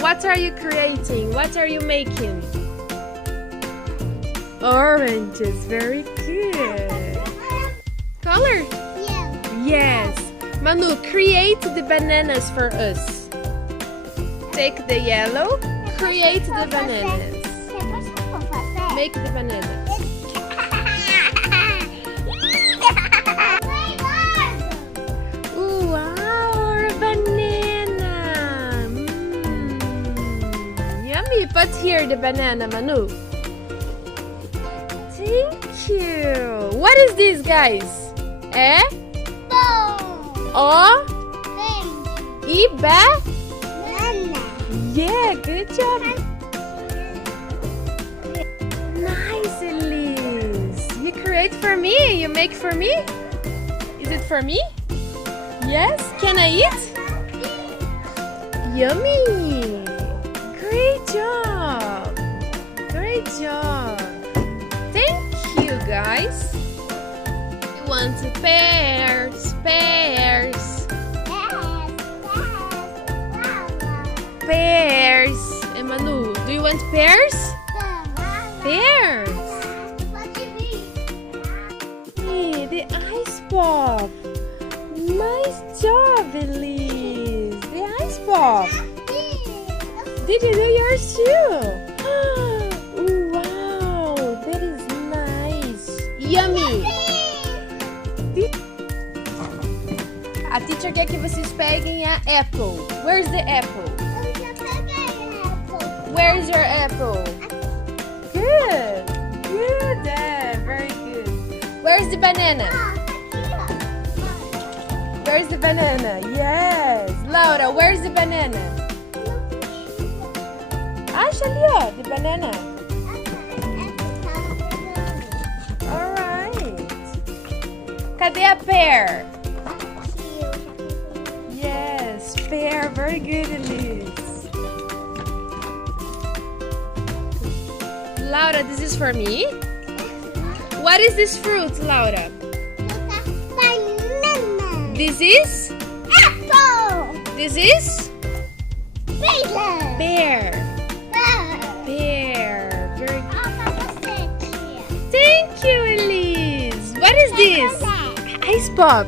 What are you creating? What are you making? Oranges, very good. Color? Yeah. Yes. Manu, create the bananas for us. Take the yellow, create the bananas. Make the bananas. Wow, a banana. Yummy. Put here the banana, Manu. Thank you. What is this, guys? O, I, B. Yeah, good job. Nice, Elise. You create for me? You make for me? Is it for me? Yes? Can I eat? Yummy. Great job. Great job. Thank you, guys. You want pears, pears. Pears. And Manu, do you want pears? Pears. Hey, the ice pop. Nice job, Elise. The ice pop. Did you do yours too? Oh, wow, that is nice. Yummy. A teacher quer que vocês peguem a apple. Where's the apple? Where's your apple? Good. Good, very good. Where's the banana? Where's the banana? Yes. Laura, where's the banana? Acha ali, ó, the banana. Alright. Cadê a pear? Yes, pear. Very good, Elise. Laura, this is for me. What is this fruit, Laura? Banana. This is? Apple. This is? Pear. Pear. Pear. Very good. Thank you, Elise. What is this? Ice pop.